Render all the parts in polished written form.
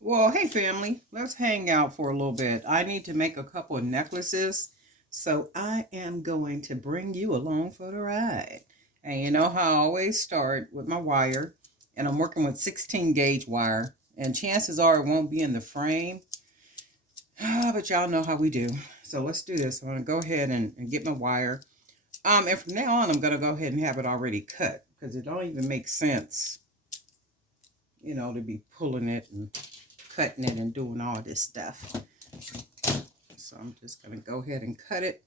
Well, hey family, let's hang out for a little bit. I need to make a couple of necklaces, so I am going to bring you along for the ride. And you know how I always start with my wire, and I'm working with 16 gauge wire, and chances are it won't be in the frame, but y'all know how we do. So let's do this. I'm going to go ahead and get my wire. And from now on, I'm going to go ahead and have it already cut because it don't even make sense, to be pulling it and cutting it and doing all this stuff. So I'm just going to go ahead and cut it.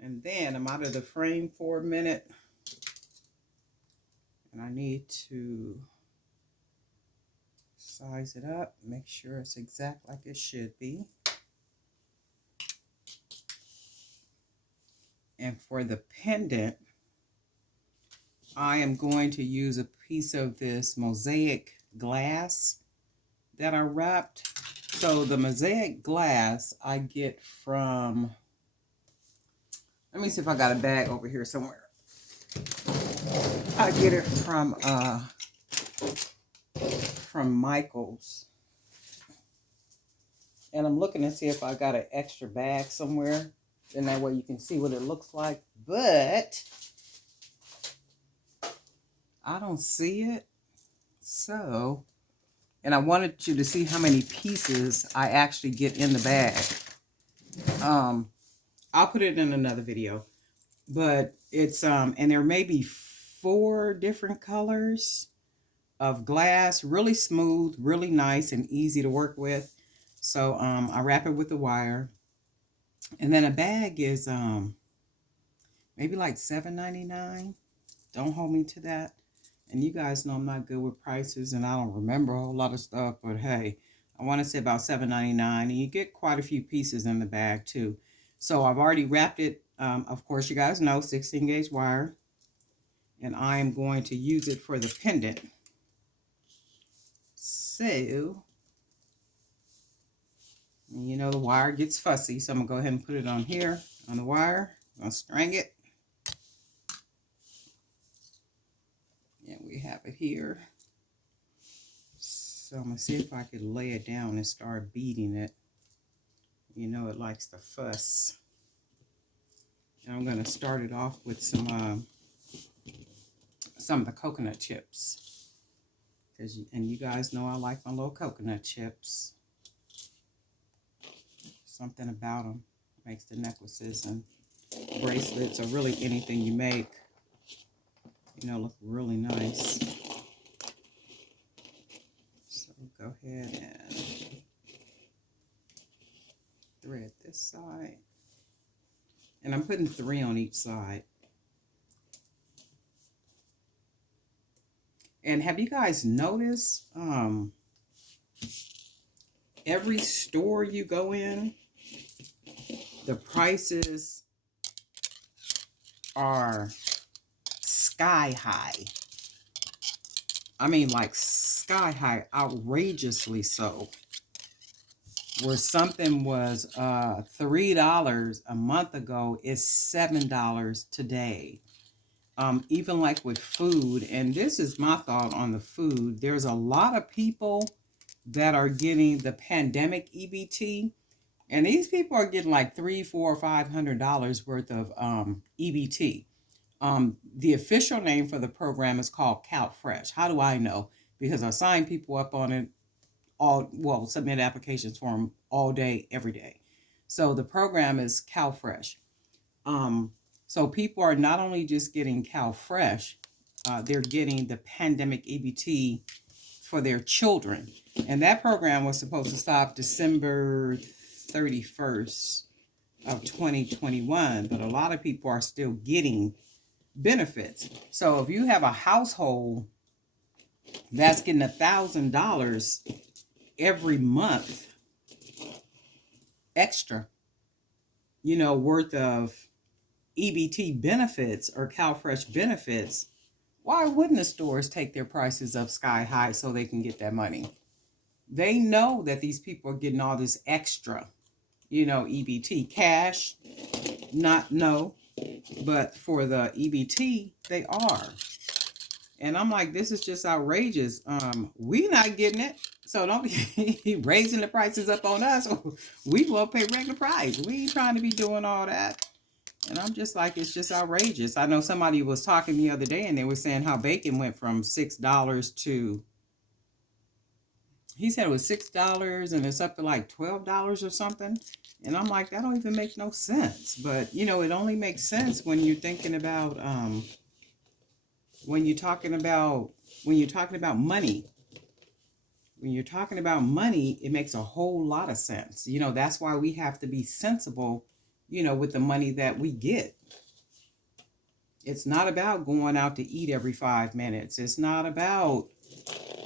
And then I'm out of the frame for a minute. And I need to size it up, make sure it's exact like it should be. And for the pendant, I am going to use a piece of this Mosaic glass that I wrapped. So the Mosaic glass I get from, let me see if I got a bag over here somewhere. I get it from Michael's. And I'm looking to see if I got an extra bag somewhere. And that way you can see what it looks like. But I don't see it. So, and I wanted you to see how many pieces I actually get in the bag. I'll put it in another video. But it's, and there may be 4 different colors of glass. Really smooth, really nice, and easy to work with. So, I wrap it with the wire. And then a bag is, maybe like $7.99. Don't hold me to that. And you guys know I'm not good with prices and I don't remember a whole lot of stuff, but hey, I want to say about $7.99, and you get quite a few pieces in the bag too. So I've already wrapped it. Of course, you guys know 16 gauge wire, and I am going to use it for the pendant. So, you know, the wire gets fussy, so I'm gonna go ahead and put it on here on the wire. I'm gonna string it. And we have it here. So I'm going to see if I can lay it down and start beating it. You know it likes to fuss. And I'm going to start it off with some of the coconut chips. And you guys know I like my little coconut chips. Something about them makes the necklaces and bracelets, or really anything you make, look really nice. So go ahead and thread this side. And I'm putting 3 on each side. And have you guys noticed, every store you go in, the prices are sky high. I mean, like sky high, outrageously so. Where something was $3 a month ago is $7 today. Even like with food, and this is my thought on the food, there's a lot of people that are getting the pandemic EBT, and these people are getting like $300, $400, $500 worth of EBT. The official name for the program is called CalFresh. How do I know? Because I sign people up on it submit applications for them all day, every day. So the program is CalFresh. So people are not only just getting CalFresh, they're getting the pandemic EBT for their children. And that program was supposed to stop December 31st of 2021, but a lot of people are still getting benefits. So if you have a household that's getting $1,000 every month extra, worth of EBT benefits or CalFresh benefits, why wouldn't the stores take their prices up sky high so they can get that money? They know that these people are getting all this extra, EBT cash, not no, but for the EBT, they are. And I'm like, this is just outrageous. We not getting it. So don't be raising the prices up on us. We will pay regular price. We ain't trying to be doing all that. And I'm just like, it's just outrageous. I know somebody was talking the other day and they were saying how bacon went from $6 to, he said it was $6 and it's up to like $12 or something. And I'm like, that don't even make no sense. But you know, it only makes sense when you're thinking about when you're talking about money. When you're talking about money, it makes a whole lot of sense. You know, that's why we have to be sensible, you know, with the money that we get. It's not about going out to eat every 5 minutes. It's not about,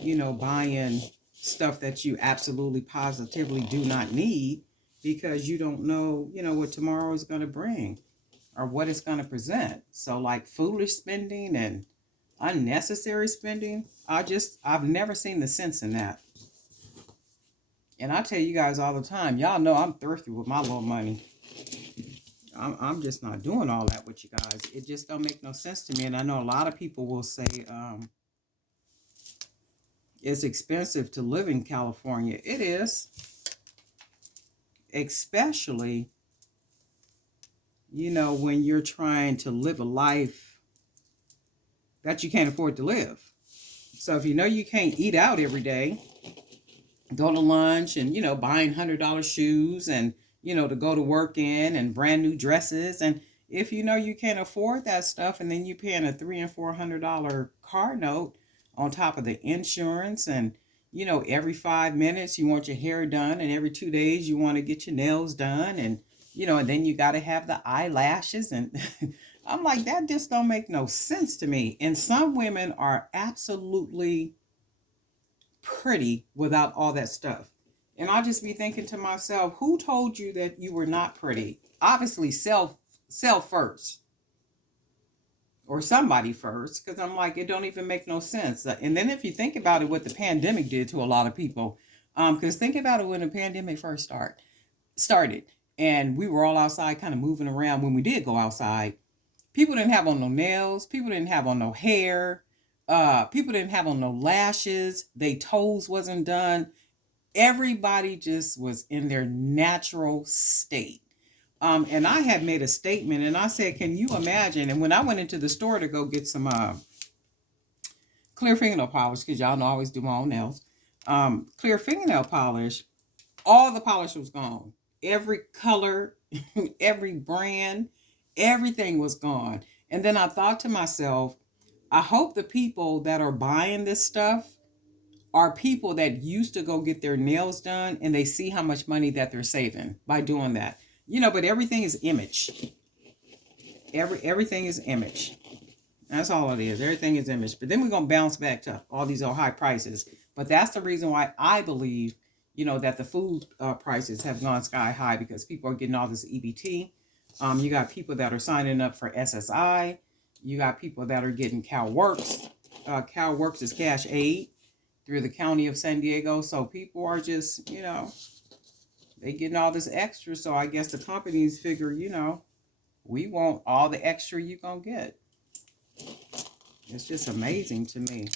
you know, buying stuff that you absolutely positively do not need because you don't know, you know, what tomorrow is going to bring or what it's going to present. So like foolish spending and unnecessary spending, I've never seen the sense in that. And I tell you guys all the time, y'all know I'm thrifty with my little money. I'm just not doing all that with you guys. It just don't make no sense to me. And I know a lot of people will say it's expensive to live in California. It is, especially, you know, when you're trying to live a life that you can't afford to live. So if you know you can't eat out every day, go to lunch and, you know, buying $100 shoes and, you know, to go to work in and brand new dresses. And if you know you can't afford that stuff and then you paying a $300 and $400 car note on top of the insurance and, you know, every 5 minutes you want your hair done and every 2 days you want to get your nails done and, you know, and then you got to have the eyelashes and I'm like, that just don't make no sense to me. And some women are absolutely pretty without all that stuff. And I'll just be thinking to myself, who told you that you were not pretty? Obviously self first. Or somebody first, because I'm like, it don't even make no sense. And then if you think about it, what the pandemic did to a lot of people, because think about it when the pandemic first started, and we were all outside, kind of moving around. When we did go outside, people didn't have on no nails, people didn't have on no hair, people didn't have on no lashes, their toes wasn't done. Everybody just was in their natural state. And I had made a statement and I said, can you imagine? And when I went into the store to go get some clear fingernail polish, because y'all know I always do my own nails, clear fingernail polish, all the polish was gone. Every color, every brand, everything was gone. And then I thought to myself, I hope the people that are buying this stuff are people that used to go get their nails done and they see how much money that they're saving by doing that. You know, but everything is image. Everything is image. That's all it is. Everything is image. But then we're going to bounce back to all these old high prices. But that's the reason why I believe, you know, that the food prices have gone sky high because people are getting all this EBT. You got people that are signing up for SSI. You got people that are getting CalWorks. CalWorks is cash aid through the county of San Diego. So people are just, you know, they getting all this extra. So I guess the companies figure, you know, we want all the extra you gonna get. It's just amazing to me.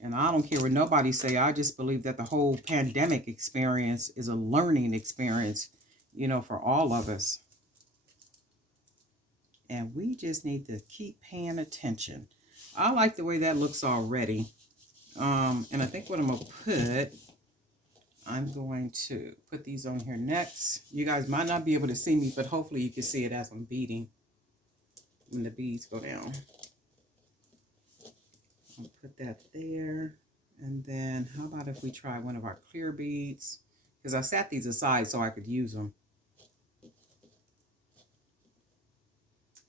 And I don't care what nobody say. I just believe that the whole pandemic experience is a learning experience, you know, for all of us. And we just need to keep paying attention. I like the way that looks already. And I think what I'm going to put these on here next. You guys might not be able to see me, but hopefully you can see it as I'm beading when the beads go down. I'll put that there. And then how about if we try one of our clear beads? Because I set these aside so I could use them.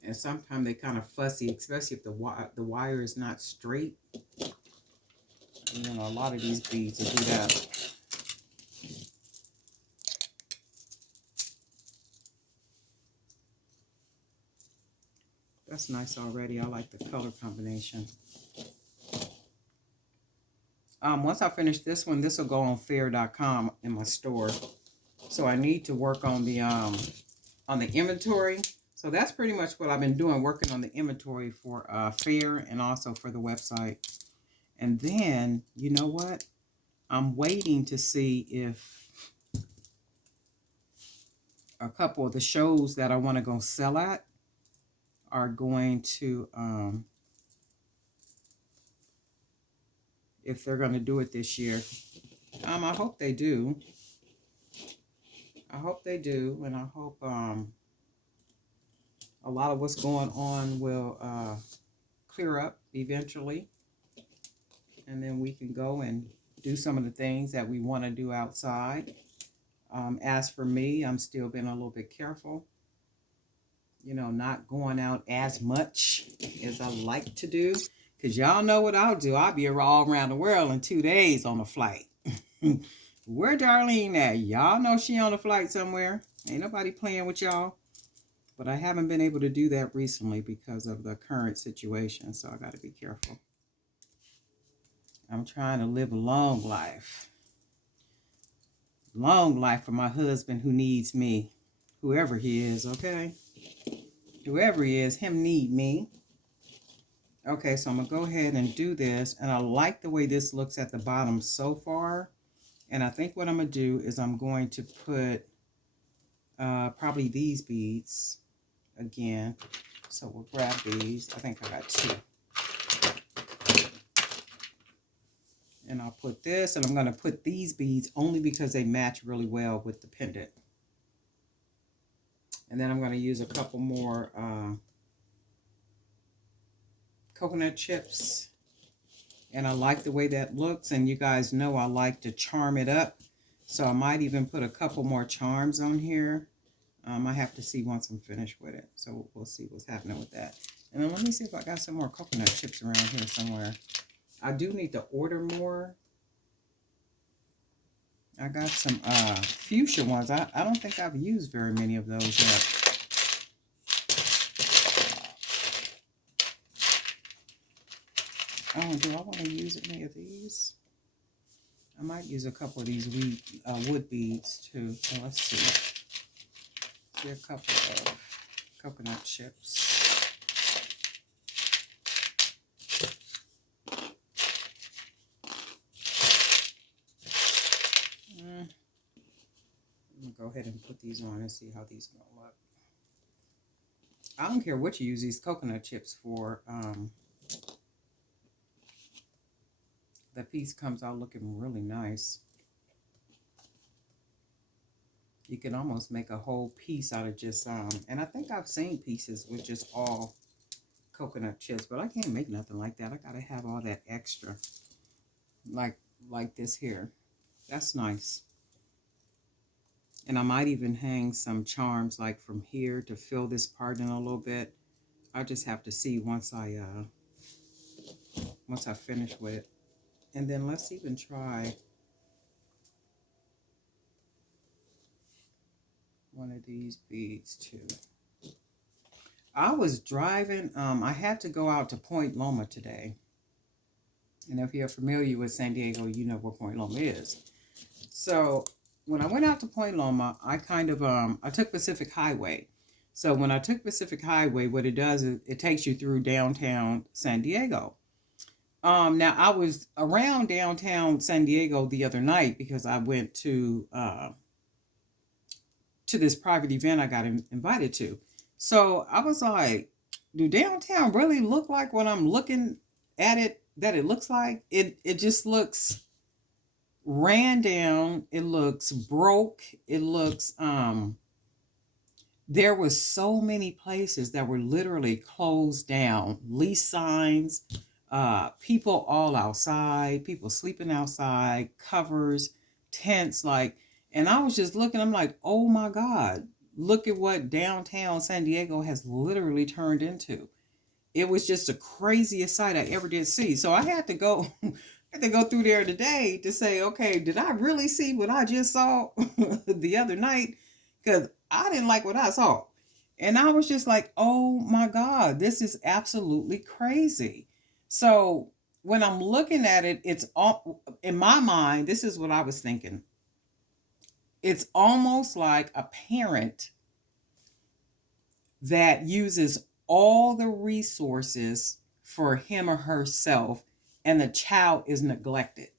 And sometimes they kind of fussy, especially if the wire is not straight. You know, a lot of these beads will do that. That's nice already. I like the color combination. Once I finish this one, this will go on fair.com in my store. So I need to work on the inventory So that's pretty much what I've been doing, working on the inventory for Fair and also for the website. And then, you know what? I'm waiting to see if a couple of the shows that I want to go sell at are going to, if they're going to do it this year. I hope they do. I hope they do. And I hope a lot of what's going on will clear up eventually. And then we can go and do some of the things that we want to do outside. As for me, I'm still being a little bit careful. You know, not going out as much as I like to do. Because y'all know what I'll do. I'll be all around the world in 2 days on a flight. Where Darlene at? Y'all know she on a flight somewhere. Ain't nobody playing with y'all. But I haven't been able to do that recently because of the current situation. So I got to be careful. I'm trying to live a long life. Long life for my husband who needs me. Whoever he is, okay? Whoever he is, him need me. Okay, so I'm going to go ahead and do this. And I like the way this looks at the bottom so far. And I think what I'm going to do is I'm going to put probably these beads again. So we'll grab these. I think I got 2. And I'll put this, and I'm going to put these beads only because they match really well with the pendant. And then I'm going to use a couple more coconut chips. And I like the way that looks. And you guys know I like to charm it up. So I might even put a couple more charms on here. I have to see once I'm finished with it. So we'll see what's happening with that. And then let me see if I got some more coconut chips around here somewhere. I do need to order more. I got some fuchsia ones. I don't think I've used very many of those yet. Oh, do I want to use any of these? I might use a couple of these wood beads too. So let's see. Get a couple of coconut chips. I'm going to go ahead and put these on and see how these are going to look. I don't care what you use these coconut chips for. The piece comes out looking really nice. You can almost make a whole piece out of just, and I think I've seen pieces with just all coconut chips, but I can't make nothing like that. I got to have all that extra, like this here. That's nice. And I might even hang some charms like from here to fill this part in a little bit. I just have to see once I finish with it. And then let's even try one of these beads too. I was driving, I had to go out to Point Loma today. And if you're familiar with San Diego, you know where Point Loma is. So when I went out to Point Loma, I kind of, I took Pacific Highway. So when I took Pacific Highway, what it does is it takes you through downtown San Diego. Now I was around downtown San Diego the other night because I went to this private event I got invited to. So I was like, do downtown really look like what I'm looking at it, that it looks like? It just looks ran down. It looks broke. It looks, there was so many places that were literally closed down, lease signs, people all outside, people sleeping outside, covers, tents, like, and I was just looking, I'm like, oh my God, look at what downtown San Diego has literally turned into. It was just the craziest sight I ever did see. So I had to go through there today to say, okay, did I really see what I just saw the other night? Because I didn't like what I saw. And I was just like, oh my God, this is absolutely crazy. So when I'm looking at it, it's all, in my mind, this is what I was thinking. It's almost like a parent that uses all the resources for him or herself, and the child is neglected.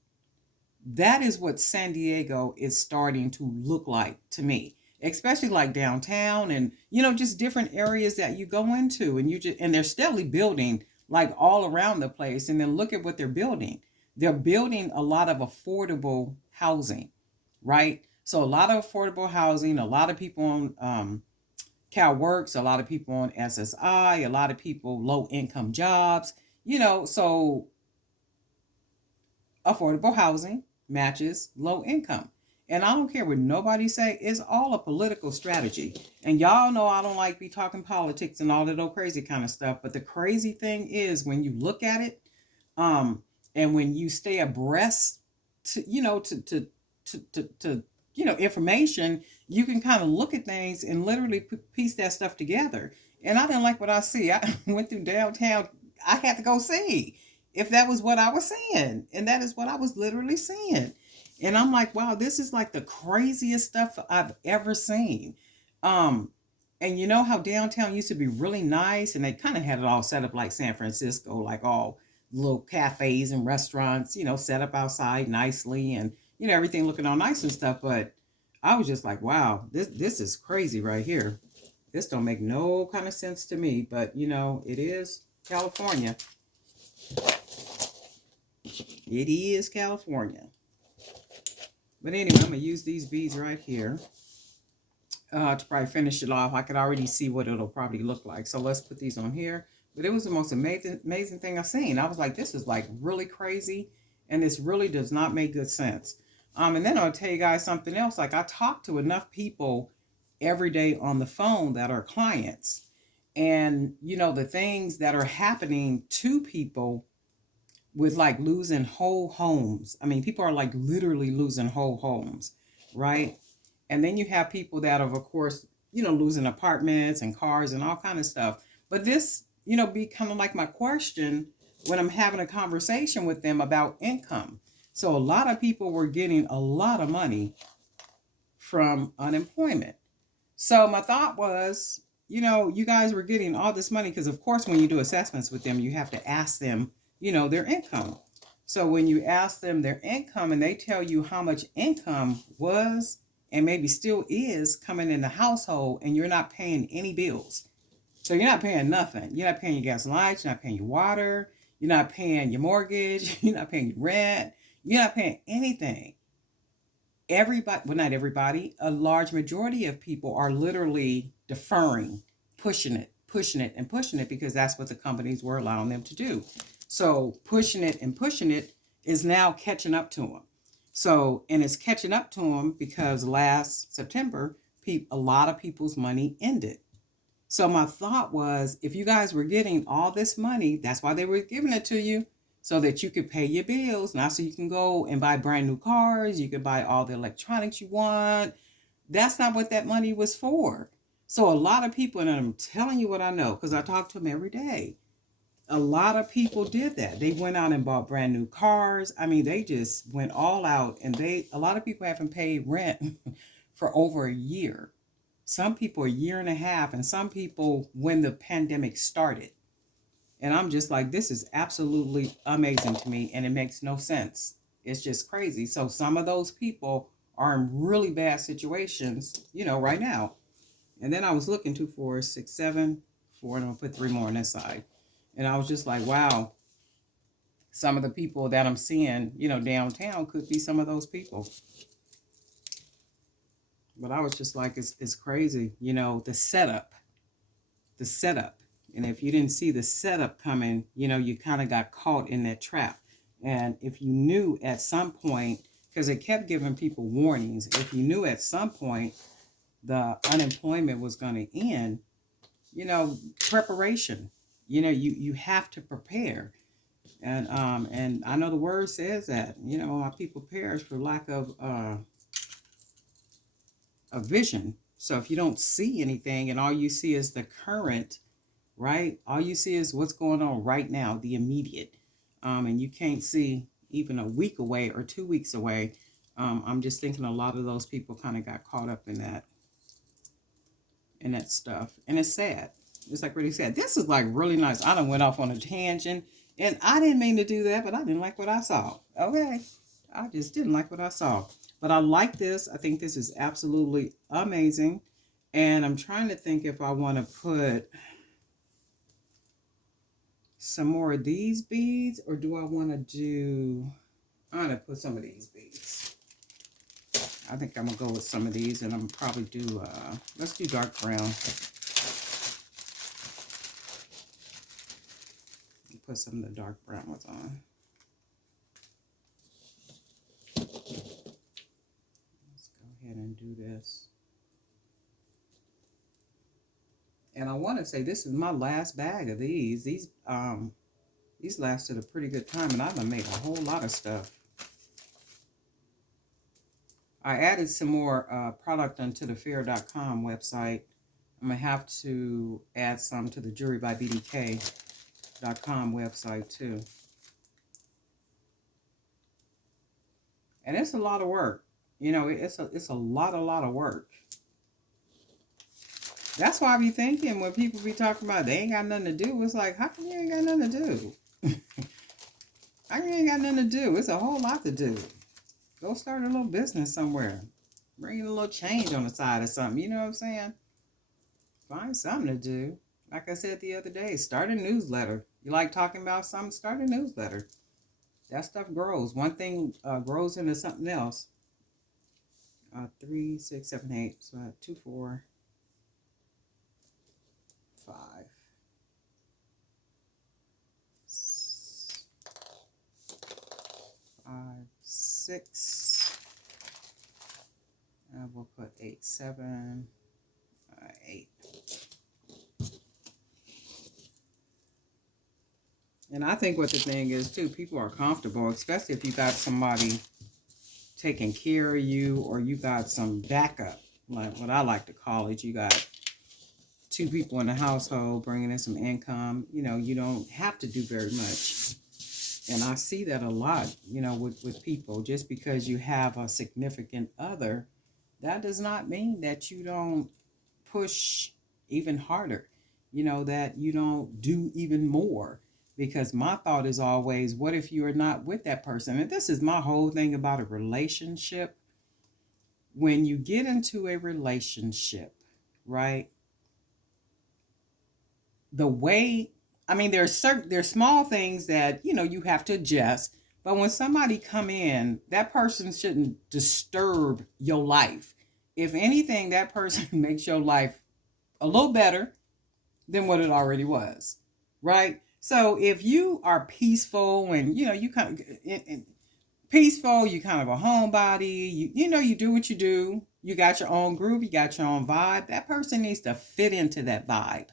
That is what San Diego is starting to look like to me, especially like downtown and just different areas that you go into, and they're steadily building like all around the place. And then look at what they're building. They're building a lot of affordable housing, right? So a lot of affordable housing, a lot of people on Cal Works, a lot of people on SSI, a lot of people low income jobs, so affordable housing matches low income. And I don't care what nobody say, it's all a political strategy. And y'all know I don't like be talking politics and all that old crazy kind of stuff. But the crazy thing is when you look at it, um, and when you stay abreast to, information, you can kind of look at things and literally piece that stuff together. And I didn't like what I see. I went through downtown. I had to go see if that was what I was seeing. And that is what I was literally seeing. And I'm like, wow, this is like the craziest stuff I've ever seen. Um, and you know how downtown used to be really nice, and they kind of had it all set up like San Francisco, like all little cafes and restaurants, set up outside nicely, and everything looking all nice and stuff. But I was just like, wow, this is crazy right here. This don't make no kind of sense to me. But it is California. It is California. But anyway, I'm gonna use these beads right here to probably finish it off. I could already see what it'll probably look like. So let's put these on here. But it was the most amazing thing I've seen. I was like, this is like really crazy, and this really does not make good sense. And then I'll tell you guys something else. Like, I talk to enough people every day on the phone that are clients, and the things that are happening to people with like losing whole homes. I mean, people are like literally losing whole homes, right? And then you have people that are, of course, losing apartments and cars and all kind of stuff. But this, be kind of like my question when I'm having a conversation with them about income. So a lot of people were getting a lot of money from unemployment. So my thought was, you guys were getting all this money because, of course, when you do assessments with them, you have to ask them, their income. So when you ask them their income and they tell you how much income was and maybe still is coming in the household, and you're not paying any bills. So you're not paying nothing. You're not paying your gas and lights. You're not paying your water. You're not paying your mortgage. You're not paying your rent. You're not paying anything. Everybody, well, not everybody, a large majority of people are literally deferring, pushing it, and pushing it because that's what the companies were allowing them to do. So pushing it and pushing it is now catching up to them. So, and it's catching up to them because last September, a lot of people's money ended. So my thought was, if you guys were getting all this money, that's why they were giving it to you, so that you could pay your bills. Now, so you can go and buy brand new cars, you could buy all the electronics you want. That's not what that money was for. So a lot of people, and I'm telling you what I know, because I talk to them every day. A lot of people did that. They went out and bought brand new cars. I mean, they just went all out, and a lot of people haven't paid rent for over a year. Some people a year and a half, and some people when the pandemic started. And I'm just like, this is absolutely amazing to me, and it makes no sense. It's just crazy. So some of those people are in really bad situations, right now. And then I was looking 2, 4, 6, 7, 4, and I'm gonna put 3 more on this side. And I was just like, wow, some of the people that I'm seeing, downtown could be some of those people. But I was just like, it's crazy, the setup. And if you didn't see the setup coming, you kind of got caught in that trap. And if you knew at some point, because it kept giving people warnings, if you knew at some point the unemployment was going to end, preparation, you have to prepare. And I know the word says that, my people perish for lack of a vision. So if you don't see anything and all you see is the current, right? All you see is what's going on right now, the immediate. And you can't see even a week away or 2 weeks away. I'm just thinking a lot of those people kind of got caught up in that stuff. And it's sad. It's like really sad. This is like really nice. I done went off on a tangent, and I didn't mean to do that, but I didn't like what I saw. Okay. I just didn't like what I saw. But I like this. I think this is absolutely amazing. And I'm trying to think if I want to put some more of these beads, or do I want to do, I'm going to put some of these beads. I think I'm going to go with some of these, and I'm probably do, let's do dark brown. Put some of the dark brown ones on. Let's go ahead and do this. And I want to say this is my last bag of these. These lasted a pretty good time, and I've made a whole lot of stuff. I added some more product onto the fair.com website. I'm going to have to add some to the Jewelry By BDK.com website too. And it's a lot of work. You know, it's a lot of work. That's why I be thinking when people be talking about they ain't got nothing to do, it's like, how come you ain't got nothing to do? How come you ain't got nothing to do? It's a whole lot to do. Go start a little business somewhere. Bring a little change on the side or something. You know what I'm saying? Find something to do. Like I said the other day, start a newsletter. You like talking about something? Start a newsletter. That stuff grows. One thing grows into something else. 3, 6, 7, 8. So 2, 4, 5, 5, 6. And we'll put 8, 7, 8. And I think what the thing is too, people are comfortable, especially if you got somebody taking care of you, or you got some backup, like what I like to call it. You got 2 people in the household bringing in some income. You know, you don't have to do very much. And I see that a lot, you know, with people. Just because you have a significant other, that does not mean that you don't push even harder, you know, that you don't do even more. Because my thought is always, what if you're not with that person? And this is my whole thing about a relationship. When you get into a relationship, right? The way, I mean, there's small things that, you know, you have to adjust. But when somebody come in, that person shouldn't disturb your life. If anything, that person makes your life a little better than what it already was, right? So if you are peaceful, and you know you kind of peaceful, you kind of a homebody, you know you do what you do, you got your own group, you got your own vibe. That person needs to fit into that vibe,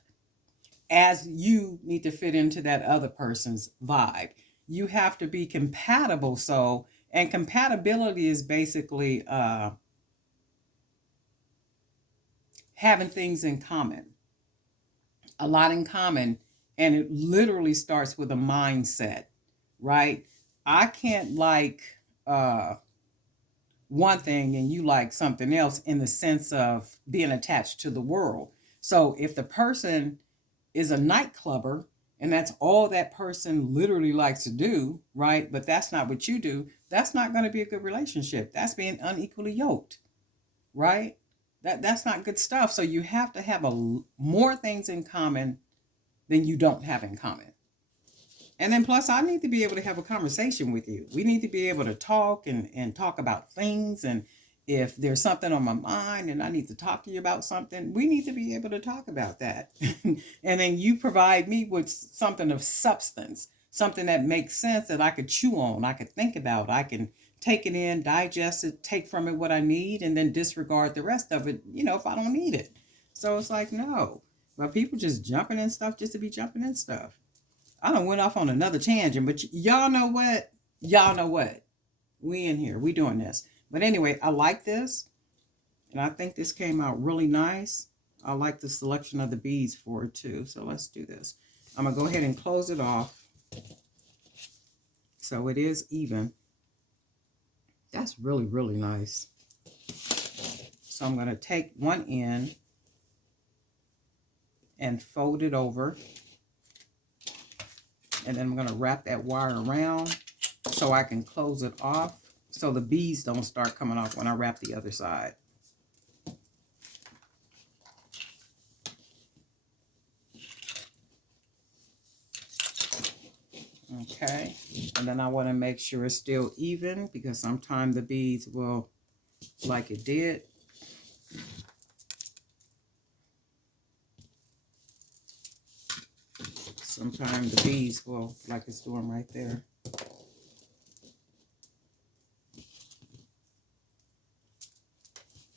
as you need to fit into that other person's vibe. You have to be compatible. So, and compatibility is basically having things in common, a lot in common. And it literally starts with a mindset, right? I can't like one thing and you like something else, in the sense of being attached to the world. So if the person is a nightclubber and that's all that person literally likes to do, right? But that's not what you do, that's not going to be a good relationship. That's being unequally yoked, right? That's not good stuff. So you have to have more things in common than you don't have in common. And then plus, I need to be able to have a conversation with you. We need to be able to talk and talk about things. And if there's something on my mind and I need to talk to you about something, we need to be able to talk about that. And then you provide me with something of substance, something that makes sense, that I could chew on, I could think about, I can take it in, digest it, take from it what I need, and then disregard the rest of it, you know, if I don't need it. So it's like, no. But people just jumping in stuff just to be jumping in stuff. I done went off on another tangent, but y'all know what? Y'all know what? We in here. We doing this. But anyway, I like this. And I think this came out really nice. I like the selection of the beads for it too. So let's do this. I'm going to go ahead and close it off. So it is even. That's really, really nice. So I'm going to take one end and fold it over. And then I'm going to wrap that wire around so I can close it off so the beads don't start coming off when I wrap the other side. Okay, and then I want to make sure it's still even because sometimes the beads will, like it did. Sometimes the beads will, like it's doing right there.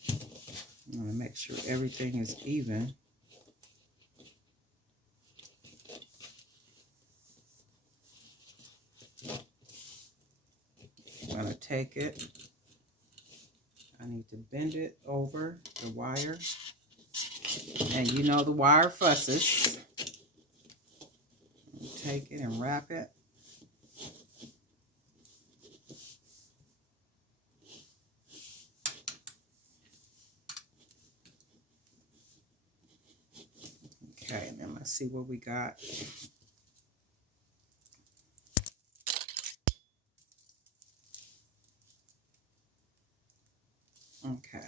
I'm going to make sure everything is even. I'm going to take it. I need to bend it over the wire. And you know the wire fusses. Take it and wrap it. Okay, and then let's see what we got. Okay.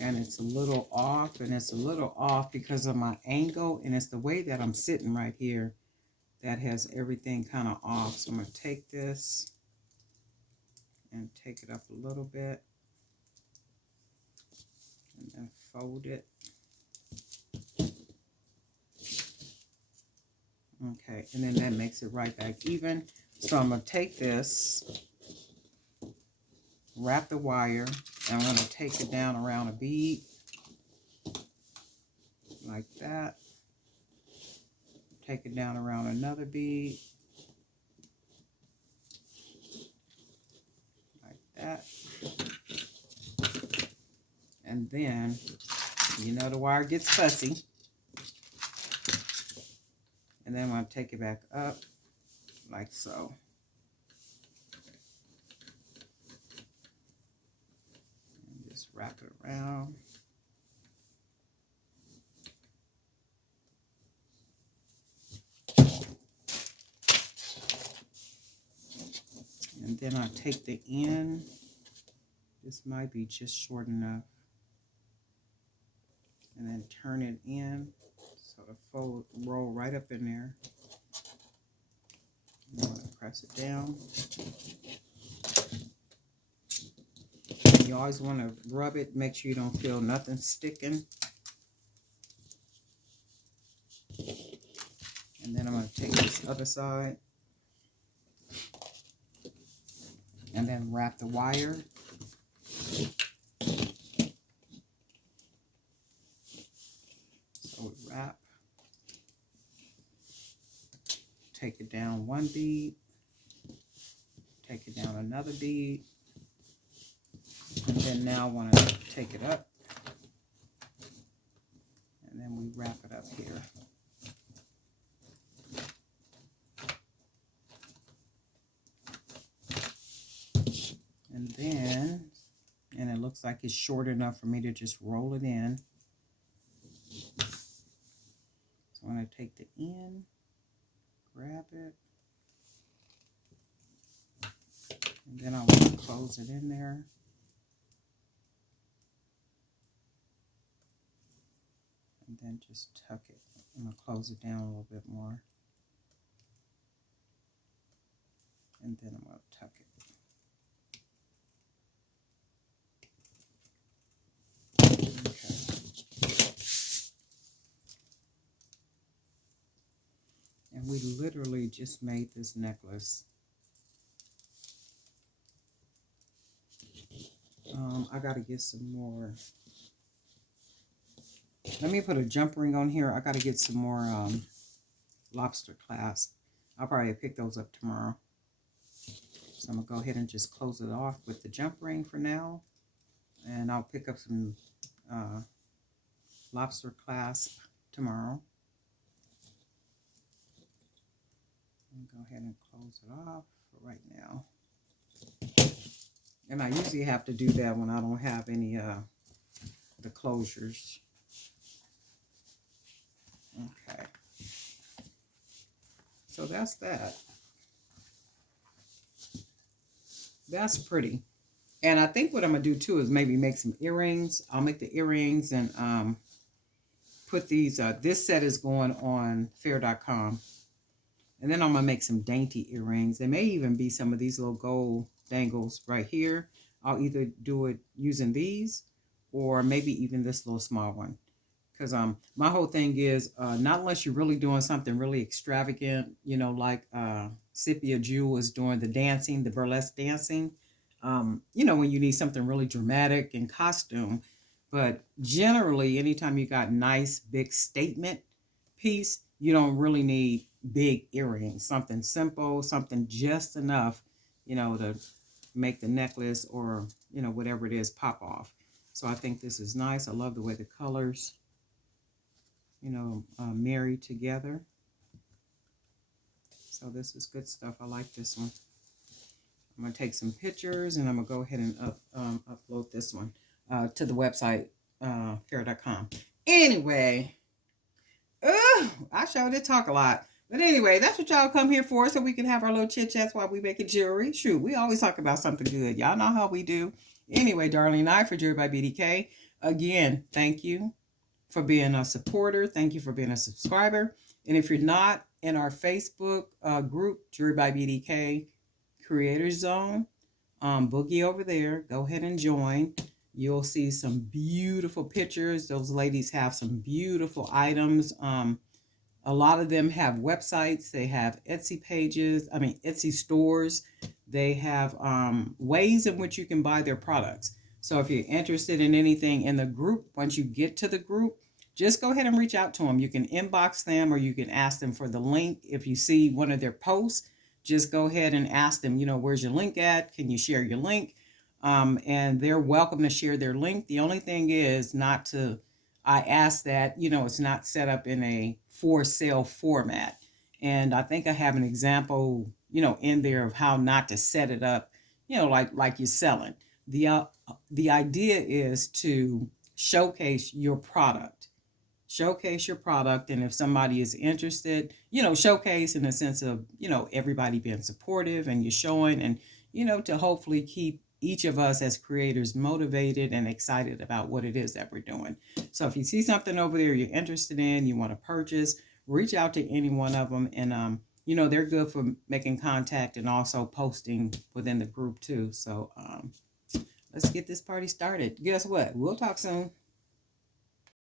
And it's a little off, and it's a little off because of my angle, and it's the way that I'm sitting right here that has everything kind of off. So I'm going to take this and take it up a little bit and then fold it. Okay, and then that makes it right back even. So I'm going to take this, wrap the wire, and I'm going to take it down around a bead like that. Take it down around another bead like that. And then, you know the wire gets fussy. And then I'm going to take it back up like so. And just wrap it around. And then I take the end. This might be just short enough. And then turn it in. So the fold roll right up in there. You want to press it down. And you always want to rub it. Make sure you don't feel nothing sticking. And then I'm going to take this other side. And then wrap the wire. So wrap. Take it down one bead. Take it down another bead. And then now I want to take it up. And then we wrap it up here. And then, and it looks like it's short enough for me to just roll it in. So I'm going to take the end, grab it, and then I want to close it in there. And then just tuck it. I'm going to close it down a little bit more. And then I'm going to tuck it. And we literally just made this necklace. I got to get some more. Let me put a jump ring on here. I got to get some more lobster clasp. I'll probably pick those up tomorrow. So I'm going to go ahead and just close it off with the jump ring for now. And I'll pick up some lobster clasp tomorrow. Go ahead and close it off for right now. And I usually have to do that when I don't have any the closures. Okay. So that's that. That's pretty. And I think what I'm going to do too is maybe make some earrings. I'll make the earrings and put these, this set is going on fair.com. And then I'm going to make some dainty earrings. There may even be some of these little gold dangles right here. I'll either do it using these or maybe even this little small one. Because my whole thing is not unless you're really doing something really extravagant, you know, like Scipia Jewel is doing the dancing, the burlesque dancing. You know, when you need something really dramatic in costume. But generally, anytime you got nice big statement piece, you don't really need big earrings. Something simple, something just enough, you know, to make the necklace or, you know, whatever it is pop off. So I think this is nice. I love the way the colors, you know, marry together. So this is good stuff. I like this one. I'm going to take some pictures and I'm going to go ahead and upload this one to the website, fair.com. Anyway, I sure did talk a lot. But anyway, that's what y'all come here for, so we can have our little chit-chats while we making jewelry. Shoot, we always talk about something good. Y'all know how we do. Anyway, Darlene Knight for Jewelry by BDK. Again, thank you for being a supporter. Thank you for being a subscriber. And if you're not in our Facebook group, Jewelry by BDK Creator Zone, boogie over there. Go ahead and join. You'll see some beautiful pictures. Those ladies have some beautiful items. A lot of them have websites. They have Etsy pages. I mean, Etsy stores. They have ways in which you can buy their products. So if you're interested in anything in the group, once you get to the group, just go ahead and reach out to them. You can inbox them or you can ask them for the link. If you see one of their posts, just go ahead and ask them, you know, where's your link at? Can you share your link? And they're welcome to share their link. The only thing is I ask that, you know, it's not set up in a for sale format. And I think I have an example, you know, in there of how not to set it up, you know, like you're selling. The idea is to showcase your product. Showcase your product, and if somebody is interested, you know, showcase in the sense of, you know, everybody being supportive and you're showing, and, you know, to hopefully keep each of us as creators motivated and excited about what it is that we're doing. So if you see something over there you're interested in, you want to purchase, reach out to any one of them. And you know, they're good for making contact and also posting within the group too. So let's get this party started. Guess what? We'll talk soon.